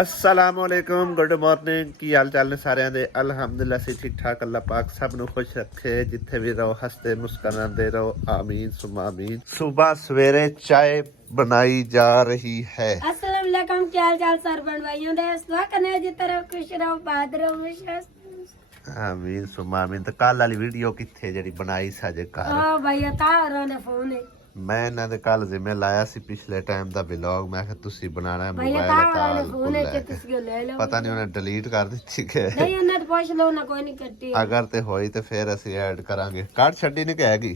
अस्सलामुअलैकुम good morning की हाल चाल ने सारे दे अलहमदुलिल्लाह से ठीक ठाक अल्लाह पाक सब नु खुश रखे जिथे भी रहो हंसते मुस्कुराते रहो आमीन सुमा आमीन। सुबह सवेरे चाय बनाई जा रही है। अस्सलाम वालेकुम क्या हाल चाल सरबन भाइयों दे दुआ करने जी तरह खुश रहो बाद रहो विश्वास आमीन सुमा आमीन। तो कल वाली वीडियो किथे जेडी बनाई साजे घर ओ भैया तारों ने फोन है मैं इन्हां दे कल जिम्मे लाया सी पिछले टाइम दा व्लॉग मैं कहा तुसी बनाना है भैया मोबाइल तारों ने ताल फोन है कि तुसी ले लो पता नहीं उन्हें डिलीट कर दी के नहीं उन्हें तो पूछ लो ना कोई नहीं करती अगर ते होई ते फिर ਅਸੀਂ ऐड ਕਰਾਂਗੇ ਕੱਟ ਛੱਡੀ ਨਹੀਂ ਕਹੇਗੀ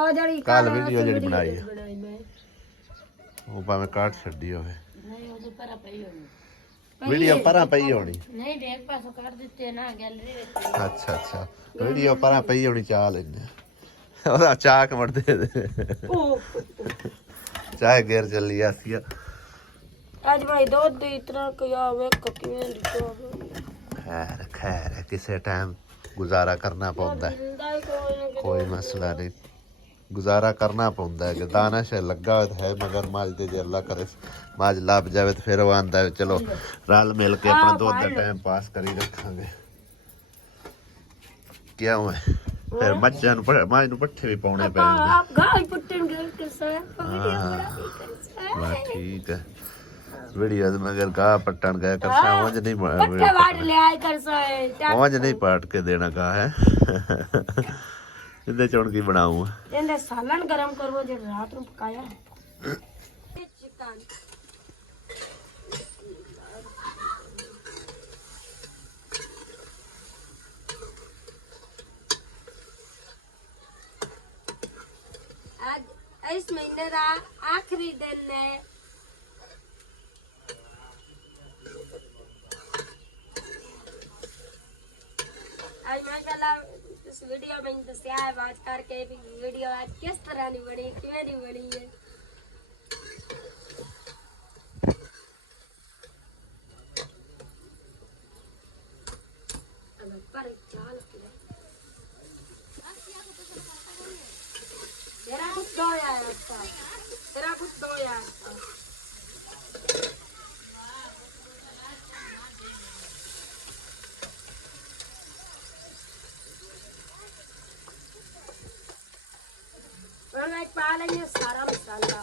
ओ जड़ी ਕੱਲ ਵੀਡੀਓ ਜਿਹੜੀ ਬਣਾਈ ਹੈ बनाई मैं ਉਹ ਭਾਵੇਂ ਕੱਟ ਛੱਡੀ ਹੋਵੇ नहीं ओदे पर पई होनी ਵੀਡੀਓ ਪਰਾਂ ਪਈ ਹੋਣੀ नहीं देख पासो कर दिते ना गैलरी विच ਅੱਛਾ ਅੱਛਾ ਵੀਡੀਓ ਪਰਾਂ ਪਈ ਹੋਣੀ ਚਾਹ ਲੈਣੇ ਉਹਦਾ ਚਾਹ ਕਮੜ ਦੇ ਦੇ ਚਾਹ ਗੇਰ ਚੱਲੀ ਆਸੀ आज भाई दूध दी इतना किया वे ककियां लिखो खैर खैर किसी टाइम गुजारा करना पौंदा है कोई मसला नहीं गुजारा करना पौंदा है कि दाना शे लगा हुआ है मगर माज दे जे अल्लाह करे माज लभ जावे तो फिर वो आंदा है चलो रल मिल के अपना दूध का टाइम पास करी रखांगे क्या हुआ फिर मज्जां नु माज नु पट्ठे भी पाउणे पैणगे आप गाय पुट्टन गल के साथ वीडियो बना वाह ठीक है वीडियो मगर गाह पट्टन गए कर समझ नहीं पट्टे वाट ले आए कर साए समझ नहीं पाट के देना कहा है इधर चौन की बनाऊं ਇਹਦੇ ਸਾਲਨ ਗਰਮ ਕਰੋ ਜੇ ਰਾਤ ਨੂੰ ਪਕਾਇਆ ਚਿਕਨ ਅੱਜ ਇਸ ਮਹੀਨੇ ਦਾ ਆਖਰੀ ਦਿਨ ਹੈ आज माशाल्लाह इस वीडियो में दसिया है बात करके भी वीडियो आज किस तरह नहीं बनी किवें नहीं बनी है अब पर चाल तेरा कुछ दो यार अच्छा तेरा कुछ दो यार मैं पा लेंगे सारा मसाला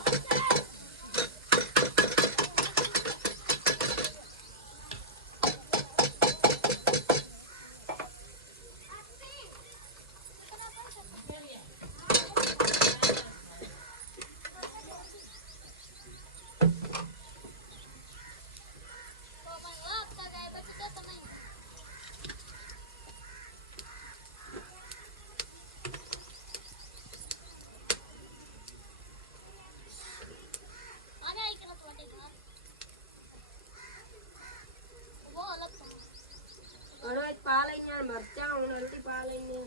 पा लेंगे मिर्चा हल्दी पा लेंगे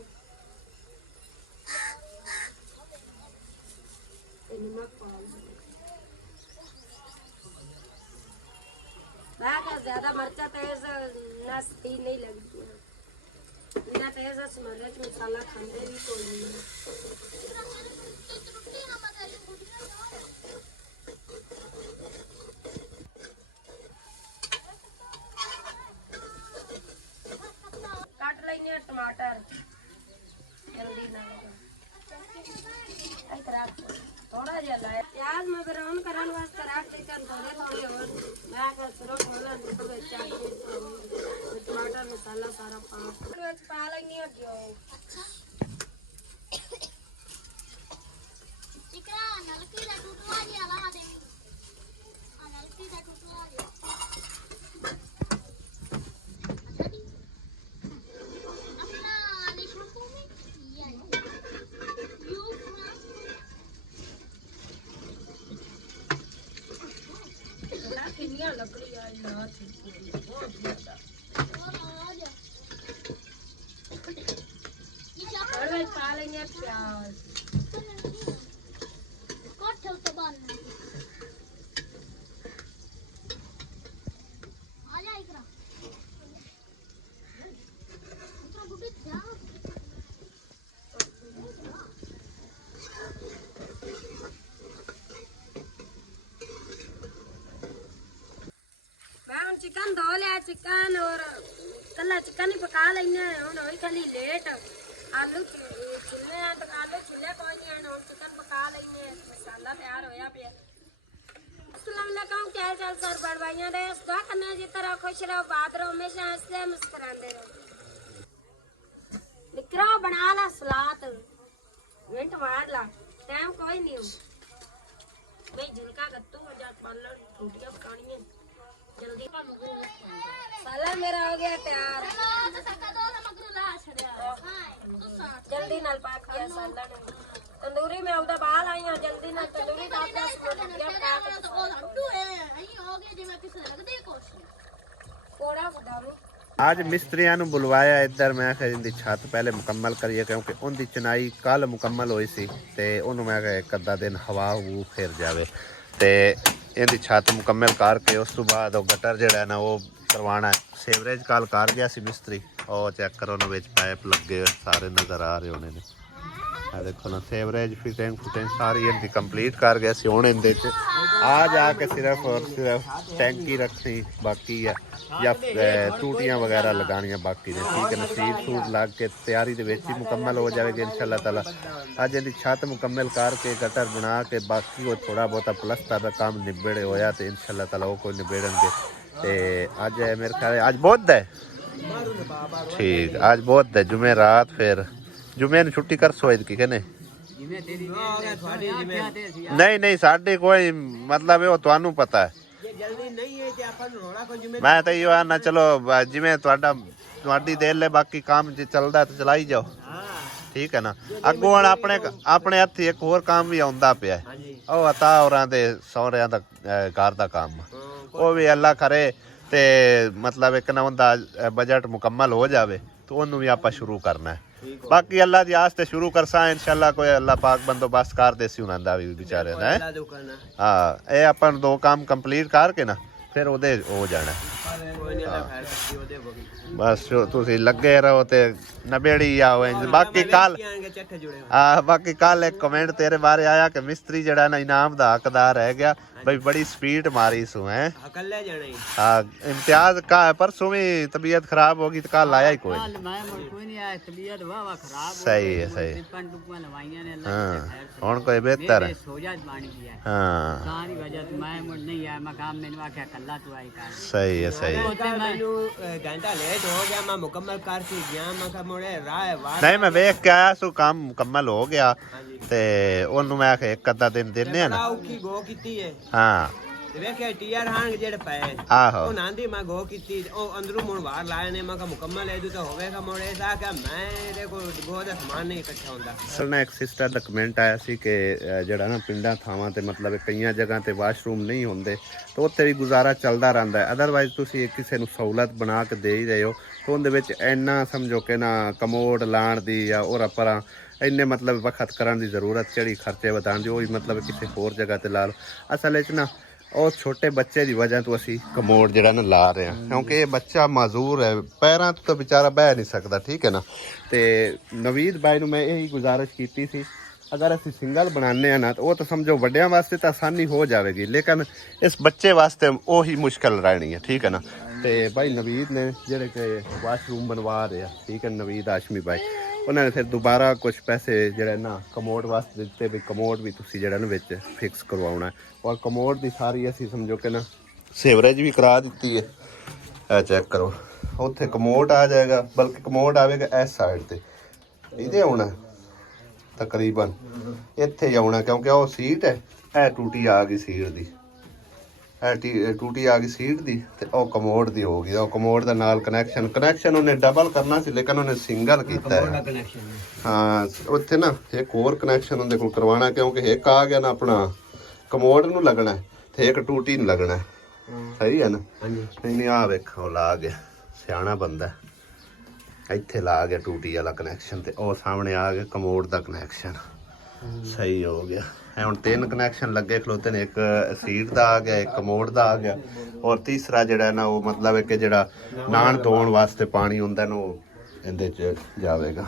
नमक पा लेंगे ज्यादा मिर्चा तेज नस्ती नहीं लगती है बिना तेज मिर्च मसाला खाते भी कोई नहीं टमाटर जल्दी ना थोड़ा जला प्याज में ब्राउन करन वास्ते रख दे कर थोड़े थोड़े और मैं का सिर्फ खोला तो टमाटर मसाला सारा पा लेंगे जो इकरा नलकी दा टूटवा दिया ला दे नलकी दा टूटवा दिया लकड़ी आई ना बहुत ज्यादा और मैं पा लेंगे प्याज ਹੁਣ ਚਿਕਨ ਧੋ ਲਿਆ ਚਿਕਨ ਔਰ ਕੱਲਾ ਚਿਕਨ ਹੀ ਪਕਾ ਲੈਣੇ ਹੁਣ ਹੋਈ ਖਾਲੀ ਲੇਟ ਆਲੂ ਚਿੱਲੇ ਆ ਤਾਂ ਆਲੂ ਚਿੱਲੇ ਕੋਈ ਨਹੀਂ ਹੁਣ ਚਿਕਨ ਪਕਾ ਲੈਣੇ ਮਸਾਲਾ ਤਿਆਰ ਹੋਇਆ ਪਿਆ अस्सलामुअलैकुम क्या चाल सर बड़ भाइयों रे दुआ करना जी तरह खुश रहो बात रहो हमेशा हंसते मुस्कुराते रहो निकरो बना ला सलाद मिनट मार ला टाइम कोई नहीं हो भाई झुलका गत्तू हो जा पालर रोटियां पकानी है जल्दी साला मेरा हो गया तैयार जल्दी नाल पाक किया साला ने तंदूरी में उदा बाल आई हैं जल्दी ना तंदूरी का 10 मिनट लग गया तो लड्डू है यही हो गया जे मैं किसे लगदी कोशिश कोड़ा बदारू ਅੱਜ ਮਿਸਤਰੀਆਂ ਨੂੰ ਬੁਲਵਾਇਆ ਇੱਧਰ ਮੈਂ ਕਿਹਾ ਇਹਦੀ ਛੱਤ ਪਹਿਲੇ ਮੁਕੰਮਲ ਕਰੀਏ ਕਿਉਂਕਿ ਉਹਦੀ ਚਨਾਈ ਕੱਲ ਮੁਕੰਮਲ ਹੋਈ ਸੀ ਤੇ ਉਹਨੂੰ ਮੈਂ ਕਿਹਾ ਇੱਕ ਅੱਧਾ ਦਿਨ ਹਵਾ ਹੂ ਫਿਰ ਜਾਵੇ ਤੇ ਇਹਦੀ ਛੱਤ ਮੁਕੰਮਲ ਕਰਕੇ ਉਸ ਤੋਂ ਬਾਅਦ ਉਹ ਗਟਰ ਜਿਹੜਾ ਨਾ ਉਹ ਕਰਵਾਉਣਾ ਸੀਵਰੇਜ ਕੱਲ ਕਰ ਗਿਆ ਸੀ ਮਿਸਤਰੀ ਉਹ ਚੈੱਕ ਕਰੋ ਉਹਨਾਂ ਵਿੱਚ ਪਾਈਪ ਲੱਗੇ ਸਾਰੇ ਨਜ਼ਰ ਆ ਰਹੇ ਹੋਣੇ ਨੇ ਆ ਦੇਖੋ ਨਾ ਸੀਵਰੇਜ ਫਿਟਿੰਗ ਸਾਰੀ ਇਹਦੀ ਕੰਪਲੀਟ ਕਰ ਗਿਆ ਸੀ ਹੁਣ ਇਹਦੇ ਚ ਆ ਜਾ ਕੇ ਸਿਰਫ ਔਰ ਸਿਰਫ ਟੈਂਕੀ ਰੱਖਣੀ ਬਾਕੀ ਹੈ ਜਾਂ ਟੂਟੀਆਂ ਵਗੈਰਾ ਲਗਾਉਣੀਆਂ ਬਾਕੀ ਨੇ ਠੀਕ ਹੈ ਨਾ ਸੀਟ ਸੂਟ ਲੱਗ ਕੇ ਤਿਆਰੀ ਦੇ ਵਿੱਚ ਹੀ ਮੁਕੰਮਲ ਹੋ ਜਾਵੇਗੀ ਇਨਸ਼ਾਅੱਲਾ ਤਾਲਾ ਅੱਜ ਇਹਦੀ ਛੱਤ ਮੁਕੰਮਲ ਕਰਕੇ ਗਟਰ ਬਣਾ ਕੇ ਬਾਕੀ ਉਹ ਥੋੜਾ ਬਹੁਤਾ ਪਲਸਤਰ ਦਾ ਕੰਮ ਨਿਬੜੇ ਹੋਇਆ ਤੇ ਇਨਸ਼ਾਅੱਲਾ ਤਾਲਾ ਉਹ ਕੋਈ ਨਿਬੇੜਨਗੇ ਤੇ ਅੱਜ ਮੇਰੇ ਖਿਆਲ ਅੱਜ ਬੁੱਧ ਹੈ ਠੀਕ ਅੱਜ ਬੁੱਧ ਹੈ ਜੁਮੇ ਰਾਤ ਫਿਰ ਜੁਮੇ ਨੂੰ ਛੁੱਟੀ ਕਰ ਸੋਇਦ ਕੀ ਕਹਿੰਦੇ ਨਹੀਂ ਸਾਡੇ ਕੋਈ ਮਤਲਬ ਉਹ ਤੁਹਾਨੂੰ ਪਤਾ ਹੈ ਮੈਂ ਤਾਂ ਇਹ ਆਨਾ ਚਲੋ ਜਿਵੇਂ ਤੁਹਾਡੀ ਦਿਲ ਹੈ ਬਾਕੀ ਕੰਮ ਜੇ ਚੱਲਦਾ ਤਾਂ ਚਲਾਈ ਜਾਓ ਠੀਕ ਹੈ ਨਾ ਅੱਗੋਂ ਹੁਣ ਆਪਣੇ ਹੱਥੀ ਇੱਕ ਹੋਰ ਕੰਮ ਵੀ ਆਉਂਦਾ ਪਿਆ ਉਹ ਅਤਾ ਹੋਰਾਂ ਦੇ ਸਹੁਰਿਆਂ ਦਾ ਘਰ ਦਾ ਕੰਮ ਉਹ ਵੀ ਅੱਲਾ ਕਰੇ ਤੇ ਮਤਲਬ ਇੱਕ ਨਾ ਹੁੰਦਾ ਬਜਟ ਮੁਕੰਮਲ ਹੋ ਜਾਵੇ ਤਾਂ ਉਹਨੂੰ ਵੀ ਆਪਾਂ ਸ਼ੁਰੂ ਕਰਨਾ ਹੈ ਬਾਕੀ ਅੱਲਾ ਦੀ ਆਸ ਤੇ ਸ਼ੁਰੂ ਕਰਸਾਂ ਇਨਸ਼ਾਅੱਲਾ ਕੋਈ ਅੱਲਾ ਪਾਕ ਬੰਦੋਬਸਤ ਕਰ ਦੇਸੀ ਉਹਨਾਂ ਦਾ ਵੀ ਵਿਚਾਰੇ ਦਾ ਹਾਂ ਇਹ ਆਪਾਂ ਦੋ ਕੰਮ ਕੰਪਲੀਟ ਕਰਕੇ ਨਾ ਫਿਰ ਉਹਦੇ ਹੋ ਜਾਣਾ ਬਸ ਤੁਸੀਂ ਲੱਗੇ ਰਹੋ ਤੇ ਨਬੇੜੀ ਆਓ ਬਾਕੀ ਕੱਲ ਇੱਕ ਕਮੈਂਟ ਤੇਰੇ ਬਾਰੇ ਆਇਆ ਕਿ ਮਿਸਤਰੀ ਜਿਹੜਾ ਨਾ ਇਨਾਮ ਦਾ ਹੱਕਦਾਰ ਰਹਿ ਗਿਆ ਬਈ ਬੜੀ ਸਪੀਡ ਮਾਰੀ ਸੂ ਹੈ हाँ इम्तियाज का परसों में तबीयत खराब होगी तो कल आया ही कोई सही है सही हाँ और कोई बेहतर है हाँ सही है सही नहीं मैं देख के आया सू काम मुकम्मल हो गया ते ओनू मैं एक अद्धा दिन देने ना हाँ ਵੇਖਿਆ ਟੀਆਰ ਹਾਂਗ ਜਿਹੜੇ ਪਏ ਆਹੋ ਉਹ ਨਾਂਦੀ ਮੈਂ ਗੋ ਕੀਤੀ ਉਹ ਅੰਦਰੋਂ ਮੁੜ ਬਾਹਰ ਲਾਏ ਨੇ ਮੈਂ ਕਿਹਾ ਮੁਕੰਮਲ ਇਹਦੂ ਤਾਂ ਹੋਵੇਗਾ ਮੋੜੇ ਸਾ ਕਿ ਮੈਂ ਇਹਦੇ ਕੋਲ ਗੋ ਦਾ ਸਮਾਨ ਨਹੀਂ ਇਕੱਠਾ ਹੁੰਦਾ ਅਸਲ ਨਾਲ ਇੱਕ ਸਿਸਟਰ ਦਾ ਕਮੈਂਟ ਆਇਆ ਸੀ ਕਿ ਜਿਹੜਾ ਨਾ ਪਿੰਡਾਂ ਥਾਵਾਂ ਤੇ ਮਤਲਬ ਕਈਆਂ ਜਗ੍ਹਾ ਤੇ ਵਾਸ਼ਰੂਮ ਨਹੀਂ ਹੁੰਦੇ ਤਾਂ ਉੱਥੇ ਵੀ ਗੁਜ਼ਾਰਾ ਚੱਲਦਾ ਰਹਿੰਦਾ ਹੈ ਅਦਰਵਾਈਜ਼ ਤੁਸੀਂ ਕਿਸੇ ਨੂੰ ਸਹੂਲਤ ਬਣਾ ਕੇ ਦੇ ਹੀ ਰਹੇ ਹੋ ਤਾਂ ਉਹਦੇ ਵਿੱਚ ਇੰਨਾ ਸਮਝੋ ਕਿ ਨਾ ਕਮੋਡ ਲਾਣ ਦੀ ਜਾਂ ਔਰ ਪਰਾਂ ਇੰਨੇ ਮਤਲਬ ਵਕਤ ਕਰਨ ਦੀ ਜ਼ਰੂਰਤ ਜਿਹੜੀ ਖਰਚੇ ਵਧਾਉਣ ਦੀ ਉਹ ਮਤਲਬ ਕਿਸੇ ਹੋਰ ਜਗ੍ਹਾ ਤੇ ਲਾ ਲਓ ਅਸਲ ਵਿੱਚ ਨਾ ਉਹ ਛੋਟੇ ਬੱਚੇ ਦੀ ਵਜ੍ਹਾ ਤੋਂ ਅਸੀਂ ਕਮੋਡ ਜਿਹੜਾ ਨਾ ਲਾ ਰਹੇ ਹਾਂ ਕਿਉਂਕਿ ਇਹ ਬੱਚਾ ਮਾਜ਼ੂਰ ਹੈ ਪੈਰਾਂ ਤੋਂ ਵਿਚਾਰਾ ਬਹਿ ਨਹੀਂ ਸਕਦਾ ਠੀਕ ਹੈ ਨਾ ਤੇ ਨਵੀਦ ਬਾਈ ਨੂੰ ਮੈਂ ਇਹੀ ਗੁਜ਼ਾਰਿਸ਼ ਕੀਤੀ ਸੀ ਅਗਰ ਅਸੀਂ ਸਿੰਗਲ ਬਣਾਉਂਦੇ ਹਾਂ ਨਾ ਤਾਂ ਉਹ ਤਾਂ ਸਮਝੋ ਵੱਡਿਆਂ ਵਾਸਤੇ ਤਾਂ ਆਸਾਨੀ ਹੋ ਜਾਵੇਗੀ ਲੇਕਿਨ ਇਸ ਬੱਚੇ ਵਾਸਤੇ ਉਹੀ ਮੁਸ਼ਕਲ ਰਹਿਣੀ ਹੈ ਠੀਕ ਹੈ ਨਾ ਤੇ ਭਾਈ ਨਵੀਦ ਨੇ ਜਿਹੜੇ ਕਿ ਵਾਸ਼ਰੂਮ ਬਣਵਾ ਰਹੇ ਆ ਠੀਕ ਹੈ ਨਵੀਦ ਆਸ਼ਮੀ ਭਾਈ ਉਹਨਾਂ ਨੇ ਫਿਰ ਦੁਬਾਰਾ ਕੁਝ ਪੈਸੇ ਜਿਹੜੇ ਨਾ ਕਮੋਡ ਵਾਸਤੇ ਦਿੱਤੇ ਵੀ ਕਮੋਡ ਵੀ ਤੁਸੀਂ ਜਿਹੜਾ ਨਾ ਵਿੱਚ ਫਿਕਸ ਕਰਵਾਉਣਾ ਔਰ ਕਮੋਡ ਦੀ ਸਾਰੀ ਅਸੀਂ ਸਮਝੋ ਕਿ ਨਾ ਸੀਵਰੇਜ ਵੀ ਕਰਾ ਦਿੱਤੀ ਹੈ ਇਹ ਚੈੱਕ ਕਰੋ ਉੱਥੇ ਕਮੋਡ ਆ ਜਾਏਗਾ ਬਲਕਿ ਕਮੋਡ ਆਵੇਗਾ ਇਸ ਸਾਈਡ ਤੇ ਇਹਦੇ ਆਉਣਾ ਤਕਰੀਬਨ ਇੱਥੇ ਹੀ ਆਉਣਾ ਕਿਉਂਕਿ ਉਹ ਸੀਟ ਹੈ ਇਹ ਟੂਟੀ ਆ ਗਈ ਸੀਟ ਦੀ ਇਹ ਟੂਟੀ ਆ ਗਈ ਸੀਟ ਦੀ ਤੇ ਉਹ ਕਮੋਡ ਦੀ ਹੋ ਗਈ ਉਹ ਕਮੋਡ ਦਾ ਨਾਲ ਕਨੈਕਸ਼ਨ ਉਹਨੇ ਡਬਲ ਕਰਨਾ ਸੀ ਲੇਕਿਨ ਉਹਨੇ ਸਿੰਗਲ ਕੀਤਾ ਹੈ ਹਾਂ ਉੱਥੇ ਨਾ ਇੱਕ ਹੋਰ ਕਨੈਕਸ਼ਨ ਉਹਦੇ ਕੋਲ ਕਰਵਾਉਣਾ ਕਿਉਂਕਿ ਇੱਕ ਆ ਗਿਆ ਨਾ ਆਪਣਾ ਕਮੋਡ ਨੂੰ ਲੱਗਣਾ ਤੇ ਇੱਕ ਟੂਟੀ ਨੂੰ ਲੱਗਣਾ ਸਹੀ ਹੈ ਨਾ ਨਹੀਂ ਆ ਵੇਖੋ ਲਾ ਗਿਆ ਸਿਆਣਾ ਬੰਦਾ ਇੱਥੇ ਲਾ ਗਿਆ ਟੂਟੀ ਵਾਲਾ ਕਨੈਕਸ਼ਨ ਤੇ ਉਹ ਸਾਹਮਣੇ ਆ ਗਿਆ ਕਮੋਡ ਦਾ ਕਨੈਕਸ਼ਨ ਸਹੀ ਹੋ ਗਿਆ ਹੁਣ 3 ਕਨੈਕਸ਼ਨ ਲੱਗੇ ਖਲੋਤੇ ਨੇ ਇੱਕ ਸੀਟ ਦਾ ਆ ਗਿਆ ਇੱਕ ਕਮੋਡ ਦਾ ਆ ਗਿਆ ਔਰ ਤੀਸਰਾ ਜਿਹੜਾ ਨਾ ਉਹ ਮਤਲਬ ਹੈ ਕਿ ਜਿਹੜਾ ਨਾਨ ਧੋਣ ਵਾਸਤੇ ਪਾਣੀ ਹੁੰਦਾ ਨਾ ਉਹ ਇਹਦੇ 'ਚ ਜਾਵੇਗਾ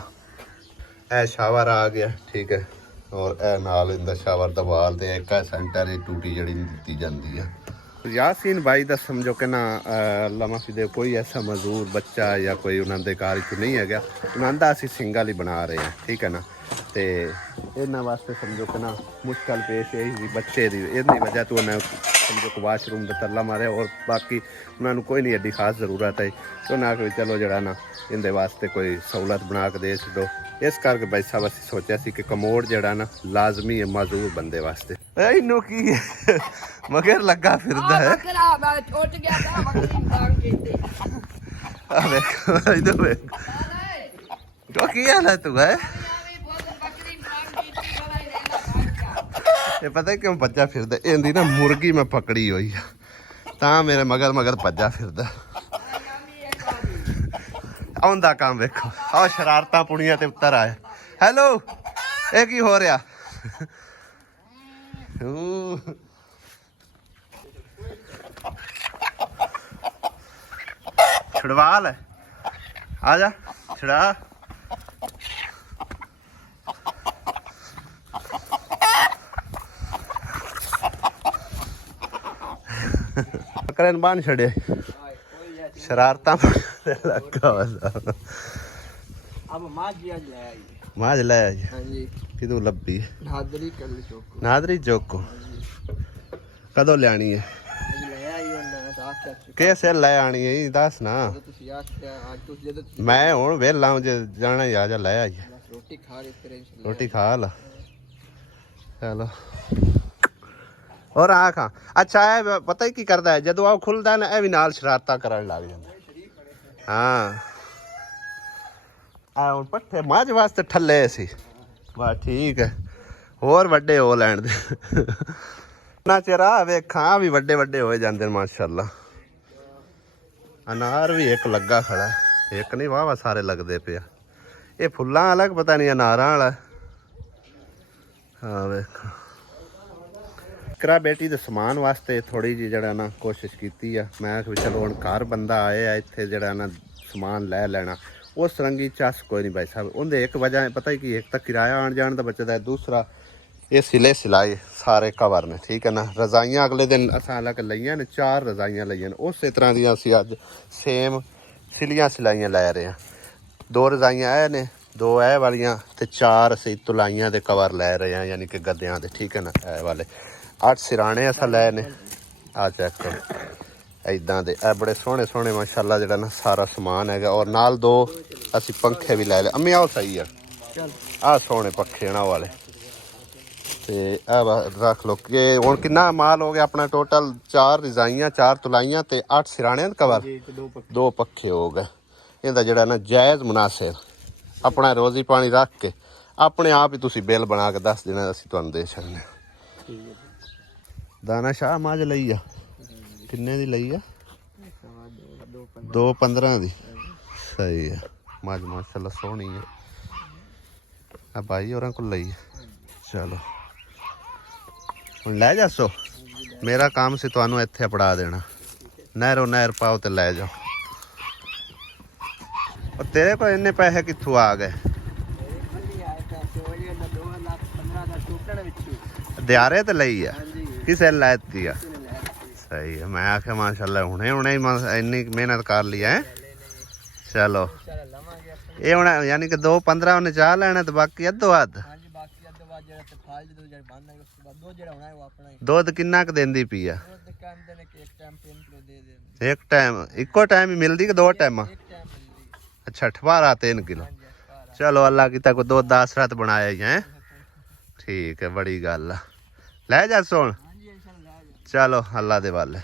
ਇਹ ਸ਼ਾਵਰ ਆ ਗਿਆ ਠੀਕ ਹੈ ਔਰ ਇਹ ਨਾਲ ਇਹਦਾ ਸ਼ਾਵਰ ਦਾ ਵਾਲ ਤੇ ਇੱਕ ਸੈਂਟਰ ਇਹ ਟੂਟੀ ਜਿਹੜੀ ਦਿੱਤੀ ਜਾਂਦੀ ਆ यासीन भाई ਦਾ ਸਮਝੋ ਕਿ ਨਾ ਅੱਲਾ ਮਾਫੀ ਦੇ ਕੋਈ ਐਸਾ ਮਜ਼ਦੂਰ ਬੱਚਾ ਜਾਂ ਕੋਈ ਉਹਨਾਂ ਦੇ ਘਰ 'ਚ ਨਹੀਂ ਹੈਗਾ। ਉਹਨਾਂ ਦਾ ਅਸੀਂ ਸਿੰਗਲ ਹੀ ਬਣਾ ਰਹੇ ਹਾਂ, ਠੀਕ ਹੈ ਨਾ। ਤੇ ਇਹਨਾਂ ਵਾਸਤੇ ਸਮਝੋ ਕਿ ਨਾ ਮੁਸ਼ਕਲ ਪੇਸ਼ ਇਹੀ ਸੀ ਬੱਚੇ ਦੀ, ਇਹਦੀ ਵਜ੍ਹਾ ਤੋਂ ਉਹਨਾਂ ਸਮਝੋ ਕਿ ਵਾਸ਼ਰੂਮ ਦਾ ਤਰਲਾ ਮਾਰਿਆ। ਔਰ ਬਾਕੀ ਉਹਨਾਂ ਨੂੰ ਕੋਈ ਨਹੀਂ ਐਡੀ ਖਾਸ ਜ਼ਰੂਰਤ ਹੈ। ਉਹਨਾਂ ਕਿ ਚਲੋ ਜਿਹੜਾ ਨਾ ਇਹਦੇ ਵਾਸਤੇ ਕੋਈ ਸਹੂਲਤ ਬਣਾ ਕੇ ਦੇ ਛੱਡੋ। ਇਸ ਕਰਕੇ ਭਾਈ ਸਾਹਿਬ ਅਸੀਂ ਸੋਚਿਆ ਸੀ ਕਿ ਕਮੋਡ ਜਿਹੜਾ ਨਾ ਲਾਜ਼ਮੀ ਹੈ ਮਜ਼ਦੂਰ ਬੰਦੇ ਵਾਸਤੇ। ਇਹਨੂੰ ਕੀ ਮਗਰ ਲੱਗਾ ਫਿਰਦਾ ਹੈ। ਆ ਵੇਖ ਇਧਰ ਵੇਖ ਕੀ ਹਾਲ ਹੈ ਤੂੰ ਹੈ। ਇਹ ਪਤਾ ਕਿਉਂ ਭੱਜਾ ਫਿਰਦਾ, ਇਹਦੀ ਨਾ ਮੁਰਗੀ ਮੈਂ ਪਕੜੀ ਹੋਈ ਆ ਤਾਂ ਮੇਰੇ ਮਗਰ ਭੱਜਾ ਫਿਰਦਾ। ਆਉਂਦਾ ਕੰਮ ਵੇਖੋ, ਆਹ ਸ਼ਰਾਰਤਾਂ ਪੁਣੀਆਂ ਤੇ ਉੱਤਰ ਆਇਆ। ਹੈਲੋ, ਇਹ ਕੀ ਹੋ ਰਿਹਾ? ਛੜਵਾ ਲੈ, ਆ ਜਾ ਛੜਾ। ਕਰਨ ਬਾਣ ਛੜੇ ਸ਼ਰਾਰਤਾਂ ਲੱਗਾ अब माज आज ले आई। ਮਾਜ ਲੈ ਆਈ। हां जी ਕਿਦੋਂ ਲੱਭੀ? नादरी कर चौक ਨਾਦਰੀ ਚੌਕੋ। ਕਦੋਂ ਲਿਆਣੀ ਹੈ? आज ले आई और साफ कर ਕਿਸੇ ਲੈ ਆਣੀ ਹੈ ਦੱਸ ਨਾ। ਤੁਸੀਂ आज तो जद ਮੈਂ ਹੁਣ ਵੇਲਾ ਜੇ ਜਾਣਾ ਹੀ ਆ ਜਾ ਲੈ ਆਈ। रोटी खा रहे तेरे इंशाल्लाह ਰੋਟੀ ਖਾ ਲਾ ਚਲੋ। ਔਰ ਆ ਖਾ। ਅੱਛਾ ਇਹ ਪਤਾ ਹੀ ਕੀ ਕਰਦਾ ਹੈ, ਜਦੋਂ ਆਹ ਖੁੱਲਦਾ ਨਾ ਇਹ ਵੀ ਨਾਲ ਸ਼ਰਾਰਤਾਂ ਕਰਨ ਲੱਗ ਜਾਂਦਾ। ਹਾਂ ਆ ਹੁਣ ਪੱਠੇ ਮੱਝ ਵਾਸਤੇ ਠੱਲੇ ਸੀ। ਵਾਹ ਠੀਕ ਹੈ, ਹੋਰ ਵੱਡੇ ਹੋ ਲੈਣ ਦੇ ਨਾ ਚਿਹਰਾ ਵੇਖਾਂ ਵੀ ਵੱਡੇ ਵੱਡੇ ਹੋਏ ਜਾਂਦੇ ਨੇ ਮਾਸ਼ਾਅੱਲਾ। ਅਨਾਰ ਵੀ ਇੱਕ ਲੱਗਾ ਖੜਾ, ਇੱਕ ਨਹੀਂ ਵਾਹ ਸਾਰੇ ਲੱਗਦੇ ਪਿਆ। ਇਹ ਫੁੱਲਾਂ ਵਾਲਾ ਪਤਾ ਨਹੀਂ ਅਨਾਰਾਂ ਵਾਲਾ। ਹਾਂ ਵੇਖ ਕਰਾ ਬੇਟੀ ਦੇ ਸਮਾਨ ਵਾਸਤੇ ਥੋੜੀ ਜਿਹੀ ਜਿਹੜਾ ਨਾ ਕੋਸ਼ਿਸ਼ ਕੀਤੀ ਆ। ਮੈਂ ਕਿਹਾ ਚਲੋ ਹੁਣ ਘਰ ਬੰਦਾ ਆਏ ਆ ਇੱਥੇ ਜਿਹੜਾ ਨਾ ਸਮਾਨ ਲੈ ਲੈਣਾ। ਉਸ ਰੰਗੀ ਚੱਸ ਕੋਈ ਨਹੀਂ ਭਾਈ ਸਾਹਿਬ। ਉਹਦੇ ਇੱਕ ਵਜ੍ਹਾ ਪਤਾ ਹੀ ਕੀ, ਇੱਕ ਤਾਂ ਕਿਰਾਇਆ ਆਉਣ ਜਾਣ ਦਾ ਬਚਦਾ ਹੈ, ਦੂਸਰਾ ਇਹ ਸਿਲੇ ਸਿਲਾਏ ਸਾਰੇ ਕਵਰ ਨੇ, ਠੀਕ ਹੈ ਨਾ। ਰਜ਼ਾਈਆਂ ਅਗਲੇ ਦਿਨ ਅਸਾਂ ਲੱਗ ਲਈਆਂ ਨੇ, 4 ਰਜ਼ਾਈਆਂ ਲਈਆਂ ਨੇ ਉਸੇ ਤਰ੍ਹਾਂ ਦੀਆਂ। ਅਸੀਂ ਅੱਜ ਸੇਮ ਸਿਲੀਆਂ ਸਿਲਾਈਆਂ ਲੈ ਰਹੇ ਹਾਂ। 2 ਰਜ਼ਾਈਆਂ ਇਹ ਨੇ, 2 ਇਹ ਵਾਲੀਆਂ ਤੇ 4 ਅਸੀਂ ਤੁਲਾਈਆਂ ਦੇ ਕਵਰ ਲੈ ਰਹੇ ਹਾਂ, ਯਾਨੀ ਕਿ ਗੱਦਿਆਂ ਦੇ, ਠੀਕ ਹੈ ਨਾ। ਇਹ ਵਾਲੇ 8 ਸਿਰਾਣੇ ਅਸਾਂ ਲਏ ਨੇ। ਆ ਚੈੱਕ ਕਰੋ ਇੱਦਾਂ ਦੇ, ਇਹ ਬੜੇ ਸੋਹਣੇ ਸੋਹਣੇ ਮਾਸ਼ਾਅੱਲਾ ਜਿਹੜਾ ਨਾ ਸਾਰਾ ਸਮਾਨ ਹੈਗਾ। ਔਰ ਨਾਲ 2 ਅਸੀਂ ਪੰਖੇ ਵੀ ਲੈ ਲਏ। ਅੰਮੀ ਆਓ ਸਹੀ ਆ, ਆਹ ਸੋਹਣੇ ਪੱਖੇ ਨਾ ਵਾਲੇ ਤੇ ਇਹ ਰੱਖ ਲਓ। ਕਿ ਹੁਣ ਕਿੰਨਾ ਮਾਲ ਹੋ ਗਿਆ ਆਪਣਾ ਟੋਟਲ? 4 ਰਜ਼ਾਈਆਂ, 4 ਤੁਲਾਈਆਂ ਤੇ 8 ਸਿਰਾਣੇ ਦੇ ਕਵਰ, 2 ਪੱਖੇ ਹੋ ਗਏ। ਇਹਦਾ ਜਿਹੜਾ ਨਾ ਜਾਇਜ਼ ਮੁਨਾਸਿਬ ਆਪਣਾ ਰੋਜ਼ੀ ਪਾਣੀ ਰੱਖ ਕੇ ਆਪਣੇ ਆਪ ਹੀ ਤੁਸੀਂ ਬਿੱਲ ਬਣਾ ਕੇ ਦੱਸ ਦੇਣਾ, ਅਸੀਂ ਤੁਹਾਨੂੰ ਦੇ ਛੱਡਨੇ। ਦਾਣਾ ਸ਼ਾਹ ਮੱਝ ਲਈ ਆ, ਕਿੰਨੇ ਦੀ ਲਈ ਆ? 2.15 ਦੀ। ਸਹੀ ਹੈ ਮੱਝ ਮਾਸ਼ਾਅੱਲਾ ਸੋਹਣੀ ਹੈ। ਆ ਭਾਈ ਹੋਰਾਂ ਕੋਲ ਲਈ। ਚਲੋ ਹੁਣ ਲੈ ਜਾਸੋ, ਮੇਰਾ ਕੰਮ ਸੀ ਤੁਹਾਨੂੰ ਇੱਥੇ ਫੜਾ ਦੇਣਾ। ਨਹਿਰ ਪਾਓ ਤੇ ਲੈ ਜਾਓ। और तेरे को इन्ने पैसे कित्थों आ गए? दियारे तो लई है, किसे लैती है? सही है। मैं आखे माशाल्लाह हुणे ही इन्नी मेहनत कर ली है। चलो ये हुणे यानी कि 2.15 उन्हें चाह लेना तो बाकी अद्धो अद्ध। दुध किन्ना क देंदी पी है? एक टाइम इको टाइम ही मिलती कि 2 टाइम? अच्छा 18 3 किलो। चलो अल्लाह की तक 2 10 रात बनाया ही है। ठीक है बड़ी गल ले जा सोन। चलो अल्लाह दे वाले।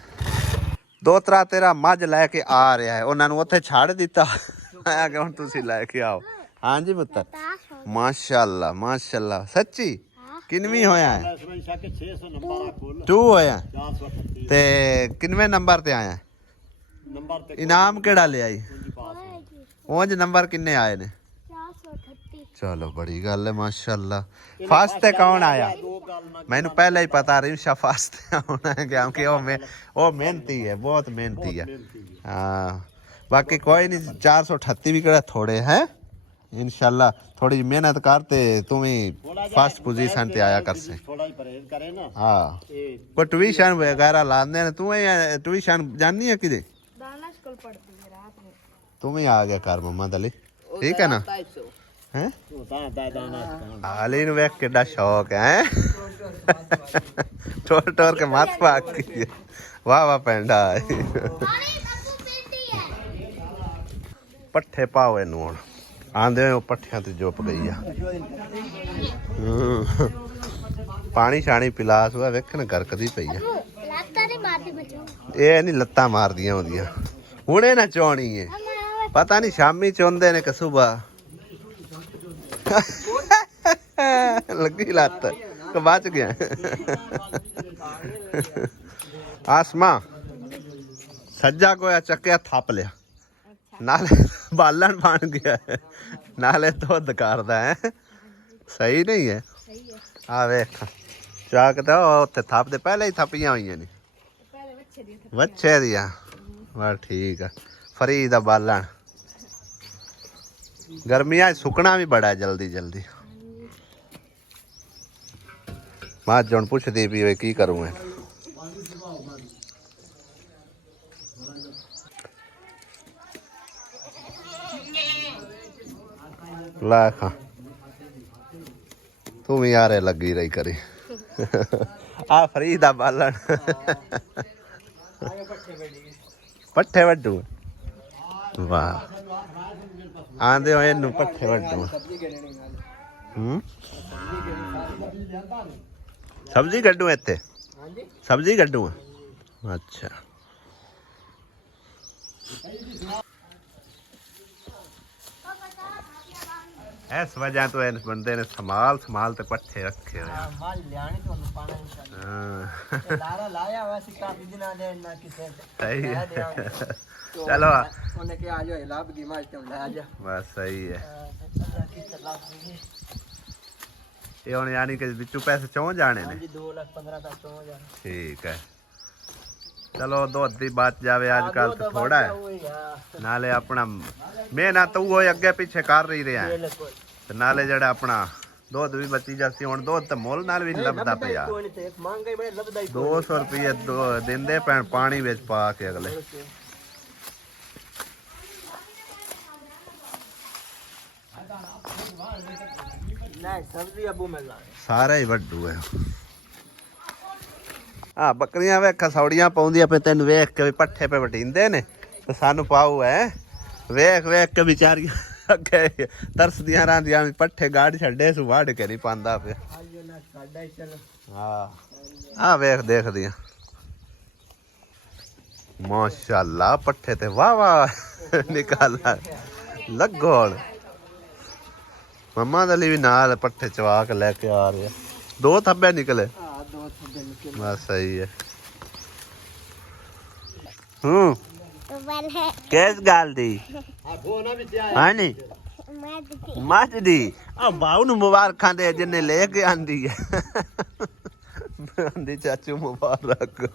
2-3 तेरा मझ लैके आ रहा है, उन्होंने उत्थे छड़ दिता। मैं कि हुण तुसीं लैके आओ। हाँ जी पुत्तर माशाअल्लाह माशाअल्लाह। सच्ची किनवी होया है? 2 होया ते किनवे नंबर ते आया? इनाम केड़ा ले आई? उंज नंबर किन्ने आए ने? 438। चलो बड़ी गल है माशाअल्लाह। फर्स्ट ते कौन आया? मैनू पहले ही पता रिमशा फर्स्ट होना है क्योंकि वो मेहनती है, बहुत मेहनती है। हाँ बाकी कोई नहीं, 438 भी केड़ा थोड़े हैं। इंशाल्लाह थोड़ी मेहनत कर ते तू भी फर्स्ट पोजीशन ते आया कर से थोड़ा ही परहेज करे ना हाँ कोई ट्यूशन वगैरह लाने ने तू ट्यूशन जाननी है किधे दाना स्कूल पढ़ती है रात में तू भी आ गया कर मोहम्मद अली ठीक है ना हैं अली नु वेख केड़ा शौक है टोर टोर के माथ पाक की वाह वाह पेंडा पट्ठे पाओ इनू हुण आंदे पट्ठियां ते जुप गई आ पानी शानी पिलास हुआ वेख ना गरकदी पई आ ਇਹ ਨਹੀਂ ਲੱਤਾਂ ਮਾਰਦੀਆਂ ਹੁੰਦੀਆਂ ਹੁਣੇ ਨਾ ਚੋਣੀ ਏ ਪਤਾ ਨਹੀਂ ਸ਼ਾਮੀ ਚੋਂਦੇ ਨੇ ਕਿ ਸੁਬਾ ਲੱਗੀ ਲੱਤ ਕਿ ਬਚ ਗਿਆ ਆਸਮਾ ਸੱਜਾ ਕੋਇਆ ਚੱਕਿਆ ਥੱਪ ਲਿਆ ਨਾਲੇ ਬਾਲਣ ਬਣ ਗਿਆ ਨਾਲੇ ਦੁੱਧ ਕਰਦਾ ਹੈ ਸਹੀ ਨਹੀਂ ਹੈ ਆ ਵੇਖ ਚਾਕ ਤਾਂ ਉੱਥੇ ਥੱਪ ਦੇ ਪਹਿਲੇ ਹੀ ਥੱਪੀਆਂ ਹੋਈਆਂ ਨੇ ਵੱਛੇ ਦੀਆਂ ਵਾ ਠੀਕ ਆ ਫਰੀ ਦਾ ਬਾਲਣ ਗਰਮੀਆਂ ਸੁੱਕਣਾ ਵੀ ਬੜਾ ਜਲਦੀ ਜਲਦੀ ਮਾਂ ਜਣ ਪੁੱਛਦੀ ਵੀ ਵੇ ਕੀ ਕਰੂੰ ਮੈਂ ਲਾ ਖਾ ਤੂੰ ਵੀ ਯਾਰੇ ਲੱਗੀ ਰਹੀ ਕਰੀ ਆ ਫਰੀ ਦਾ ਬਾਲਣ ਪੱਠੇ ਵੱਡੂ ਵਾਹ ਆਂਦੇ ਹੋਏ ਨੂੰ ਪੱਠੇ ਵੱਡੂ ਸਬਜ਼ੀ ਕੱਢੂ ਇੱਥੇ ਸਬਜ਼ੀ ਕੱਢੂ ਅੱਛਾ ਇਸ ਵਜ੍ਹਾ ਤੋਂ ਇਸ ਬੰਦੇ ਨੇ ਸੰਭਾਲ ਤੇ ਪੱਠੇ ਰੱਖੇ ਹੋਏ ਆ ਮਾਲ ਲਿਆਣੀ ਤੁਹਾਨੂੰ ਪਾਣਾ ਹਾਂ ਲਾਰਾ ਲਾਇਆ ਵਾ ਸੀ ਕਾਫੀ ਦਿਨਾਂ ਦੇ ਨਾ ਕਿਸੇ ਸਹੀ ਹੈ ਚਲੋ ਉਹਨੇ ਕਿ ਆ ਜਾਓ ਲੱਭ ਦੀ ਮਾਲ ਤੋਂ ਲੈ ਜਾ ਬਸ ਸਹੀ ਹੈ ਇਹ ਹੁਣ ਯਾਨੀ ਕਿ ਵਿੱਚੋਂ ਪੈਸੇ ਚੋਂ ਜਾਣੇ ਨੇ 2,15,000 ਤੱਕ ਚੋਂ ਜਾਣੇ ਠੀਕ ਹੈ ਚਲੋ ਦੁੱਧ ਦੀ ਬਾਤ ਜਾਵੇ ਅੱਜ ਕੱਲ ਤਾਂ ਥੋੜਾ ਹੈ ਨਾਲੇ ਆਪਣਾ ਮਿਹਨਤ ਉਹ ਹੋਏ ਅੱਗੇ ਪਿੱਛੇ ਕਰ ਰਹੀ ਰਿਹਾ ਤੇ ਨਾਲੇ ਜਿਹੜਾ ਆਪਣਾ ਦੁੱਧ ਵੀ ਬਚੀ ਜਾਂਦੀ ਹੁਣ ਦੁੱਧ ਤਾਂ ਮੁੱਲ ਨਾਲ ਵੀ ਲੱਭਦਾ ਪਿਆ 200 ਰੁਪਏ ਦਿੰਦੇ ਪੈਣ ਪਾਣੀ ਵਿੱਚ ਪਾ ਕੇ ਅਗਲੇ ਸਾਰਾ ਹੀ ਵੱਡੂ ਹੈ ਆ ਬੱਕਰੀਆਂ ਵੇਖ ਸੌੜੀਆਂ ਪਾਉਂਦੀਆਂ ਪਏ ਤੈਨੂੰ ਵੇਖ ਕੇ ਵੀ ਪੱਠੇ ਪੇ ਵਟਿੰਦੇ ਨੇ ਤੇ ਸਾਨੂੰ ਪਾਉ ਹੈ ਵੇਖ ਵੇਖ ਕੇ ਵਿਚਾਰੀਆਂ ਅੱਗੇ ਤਰਸਦੀਆਂ ਰਹਿੰਦੀਆਂ ਵੀ ਪੱਠੇ ਗਾੜ ਛੱਡੇ ਸੂ ਵਾੜ ਕੇ ਨਹੀਂ ਪਾਉਂਦਾ ਪਿਆ ਹਾਂ ਆ ਵੇਖ ਦੇਖਦੀਆਂ ਮਾਸ਼ਾਅੱਲਾ ਪੱਠੇ ਤੇ ਵਾਹ ਵਾਹ ਨਿਕਾਲਾ ਲੱਗੋਲ ਮੰਮਾ ਦੇ ਲਈ ਵੀ ਨਾਲ ਪੱਠੇ ਚਵਾ ਕੇ ਲੈ ਕੇ ਆ ਰਹੇ ਦੋ ਥੱਬੇ ਨਿਕਲੇ ਬਸ ਸਹੀ ਹੈ ਕਿਸ ਗੱਲ ਦੀ ਹਾਂ ਨੀ ਮੱਝ ਦੀ ਆ ਬਾਉ ਨੂੰ ਮੁਬਾਰਕਾਂ ਦੇ ਜਿੰਨੇ ਲੈ ਕੇ ਆਂਦੀ ਹੈ ਆਂਦੀ ਚਾਚੂ ਮੁਬਾਰਕ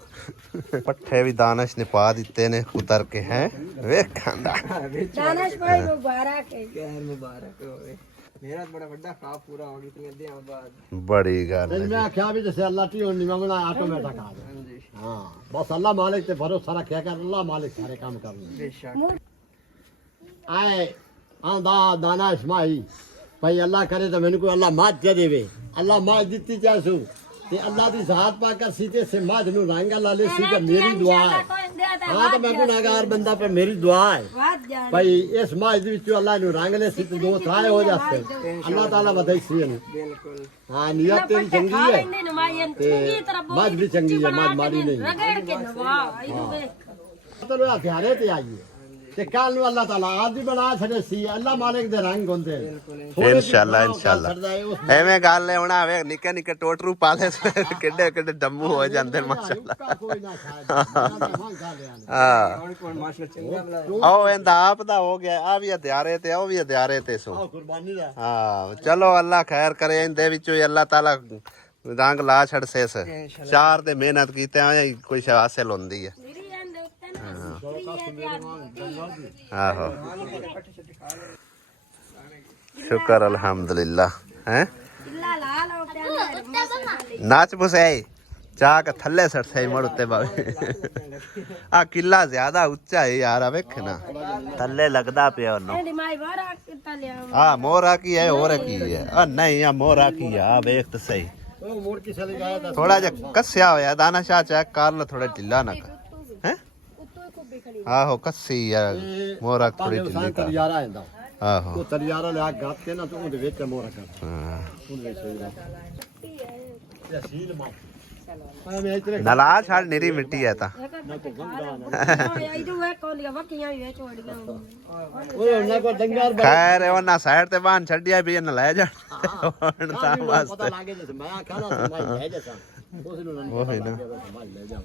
ਪੱਠੇ ਵੀ ਦਾਨਸ਼ ਨੇ ਪਾ ਦਿੱਤੇ ਨੇ ਉਤਰ ਕੇ ਹੈ ਵੇਖਾਂ ਦਾ ਦਾਨਸ਼ ਭਾਈ ਮੁਬਾਰਕ ਹੈ ਖੈਰ ਮੁਬਾਰਕ ਹੋਵੇ ਮੇਰਾ ਬੜਾ ਵੱਡਾ ਖਾਬ ਪੂਰਾ ਹੋ ਗਿਆ ਦਿਆਂ ਬਾਅਦ ਬੜੀ ਗੱਲ ਹੈ मैं आख्या भी जैसे अल्लाह टी होनी मांगना ऑटोमेटिक आ जाए हाँ बस अल्लाह मालिक से भरोसा रखा कर अल्लाह मालिक सारे काम करने ਬੇਸ਼ੱਕ आए आंदा दाना इस्माई भाई अल्लाह करे तो मैंने को अल्लाह माज दे देवे अल्लाह माज दीती चाहसू ते अल्लाह दी जात पाकर सीधे से माज नु रंगा लाले सीधे मेरी दुआ है हाँ तो मैं गुनाहगार बंदा पे मेरी दुआ है भाई इस माज दे विचों अल्लाह नु रंग ले सीधे दो त्राए हो जाते अल्लाह ताला बधाई सी ਬਿਲਕੁਲ हाँ नियत तेरी चंगी है माज भी चंगी है माज मारी नहीं ਰਗੜ ਕੇ ਨਵਾ ਇਹਨੂੰ ਵੇਖ तो हथियारे ते आइए ते कल नु अल्लाह ताला आदि बना छड़े सी अल्लाह मालिक दे रंग होंदे ਇਨਸ਼ਾਅੱਲਾ ਇਨਸ਼ਾਅੱਲਾ ਐਵੇਂ ਗੱਲ ਹੈ ਹੁਣ ਆਵੇ ਨਿੱਕੇ ਨਿੱਕੇ ਟੋਟਰੂ ਪਾਲੇ ਕਿੱਡੇ ਕਿੱਡੇ ਡੰਮੂ ਹੋ ਜਾਂਦੇ ਨੇ ਮਾਸ਼ਾਅੱਲਾ कोई ना खाए ਹਾਂ ਹੁਣ ਮਾਸ਼ਾ ਚੰਗਾ ਬਲਾ ਉਹ ਇਹਦਾ ਆਪ ਦਾ ਹੋ ਗਿਆ ਆ ਵੀ ਹਥਿਆਰੇ ਤੇ ਉਹ ਵੀ ਹਥਿਆਰੇ ਤੇ ਸੋ कुर्बानी दा ਹਾਂ ਚਲੋ ਅੱਲਾ ਖੈਰ ਕਰੇ ਇਹਦੇ ਵਿੱਚੋਂ ਹੀ ਅੱਲਾ ਤਾਲਾ ਰੰਗ ਲਾ ਛੱਡ ਸੇਸ ਚਾਰ ਦੇ ਮਿਹਨਤ ਕੀਤੇ ਆ ਕੋਈ ਸ਼ੈ ਹਾਸਲ ਹੁੰਦੀ ਹੈ ਮੇਰੀ ਇਹਦੇ ਉੱਤੇ ਨਾ ਆਹੋ ਸ਼ੁਕਰ ਅਲਹਮਦੁਲਿਲਾ ਹੈ ਕਿੱਲਾ ਲਾ ਲਓ ਪਿਆ ਨਾਚ ਪੁਸੇ ਚਾਹ ਕੇ ਥੱਲੇ ਸੜ ਸਹੀ ਮੜ ਉੱਤੇ ਬਾਵੇ ਆ ਕਿੱਲਾ ਜ਼ਿਆਦਾ ਉੱਚਾ ਹੈ ਯਾਰ ਆ ਵੇਖ ਨਾ ਥੱਲੇ ਲੱਗਦਾ ਪਿਆ ਉਹਨੂੰ ਇਹਦੀ ਮਾਈ ਬਾਰਾ ਕਿੱਤਾ ਲਿਆ ਆ ਮੋਰਾ ਕੀ ਹੈ ਹੋਰ ਕੀ ਹੈ ਆ ਨਹੀਂ ਆ ਮੋਰਾ ਕੀ ਆ ਵੇਖ ਤੇ ਸਹੀ ਉਹ ਮੋੜ ਕੇ ਚਲੇ ਗਿਆ ਤਾਂ ਥੋੜਾ ਜਿਹਾ ਕੱਸਿਆ ਹੋਇਆ ਦਾਨਾ ਸ਼ਾਹ ਚੈੱਕ ਕਰ ਲੈ ਥੋੜਾ ਢਿੱਲਾ ਨਾ ਕਰ ਹੈ ਉੱਤੋਂ ਖੁੱਬੀ ਖੜੀ ਆਹੋ ਕੱਸੀ ਆ ਮੋਰਾ ਥੋੜੀ ਢਿੱਲੀ ਕਰ ਤਰਿਆਰਾ ਆਂਦਾ ਆਹੋ ਉਹ ਤਰਿਆਰਾ ਲਿਆ ਗੱਪ ਕੇ ਨਾ ਤੂੰ ਉਹਦੇ ਵਿੱਚ ਮੋਰਾ ਕਰ ਹਾਂ। ਉਹਦੇ ਵਿੱਚ ਸਹੀ ਦਾ ਸੀਲ ਮਾ ਆ ਮੈਂ ਇਤਨੇ ਨਲਾ ਛੱਡ ਨਿਰੀ ਮਿੱਟੀ ਹੈ ਤਾਂ ਨਾ ਕੋ ਗੰਦਾ ਇਹਦੂ ਵੇ ਕੋਲੀਆਂ ਵਕੀਆਂ ਵੀ ਵਿੱਚ ਵੜੀਆਂ ਉਹ ਉਹਨਾਂ ਕੋ ਡੰਗਰ ਖੈਰ ਉਹਨਾਂ ਸਾਈਡ ਤੇ ਬਾਹਨ ਛੱਡਿਆ ਵੀ ਇਹਨ ਲੈ ਜਾ ਹੁਣ ਤਾਂ ਪਤਾ ਵਾਸਤੇ ਲੱਗੇ ਤੇ ਮੈਂ ਆਖਾਂ ਨਾ ਸਮਾਈ ਲੈ ਜਾ ਸਾਂ ਉਸ ਨੂੰ ਉਹੀ ਨਾ ਸਮਾਈ ਲੈ ਜਾ